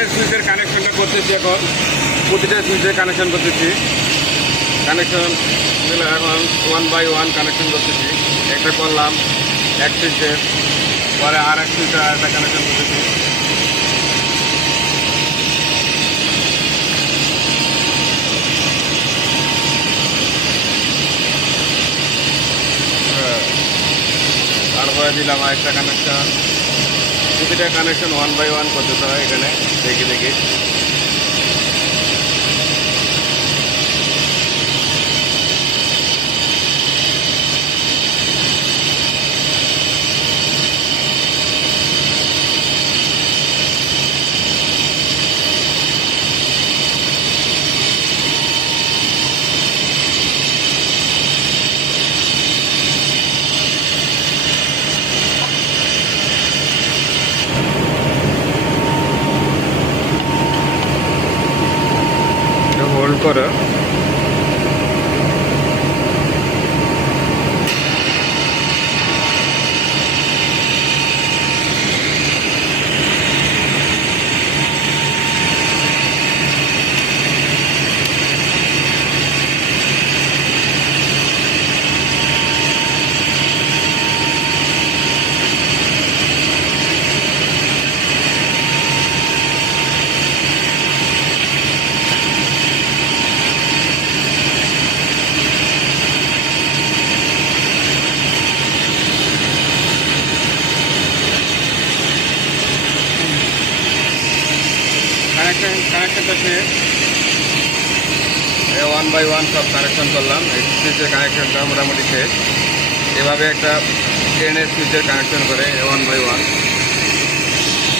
ট্রেনের সুইচের কানেকশনটা করতেছি। এখন প্রতিটা সুইচের কানেকশন করতেছি। কানেকশন এখন 1 বাই 1 কানেকশন করতেছি। একটা করলাম এক সুইচের, পরে আর এক সুইচে একটা কানেকশন করতেছি। তারপরে দিলাম আরেকটা কানেকশন। প্রতিটা কানেকশন 1 বাই 1 করতে হয় এখানে দেখে দেখে। হোল্ড করো। কানেকশনটা শেষ। 1 বাই 1 সব কানেকশন করলাম। এই সুইচের কানেকশনটা মোটামুটি শেষ। এভাবে একটা ট্রেনের সুইচের কানেকশন করে 1 বাই 1।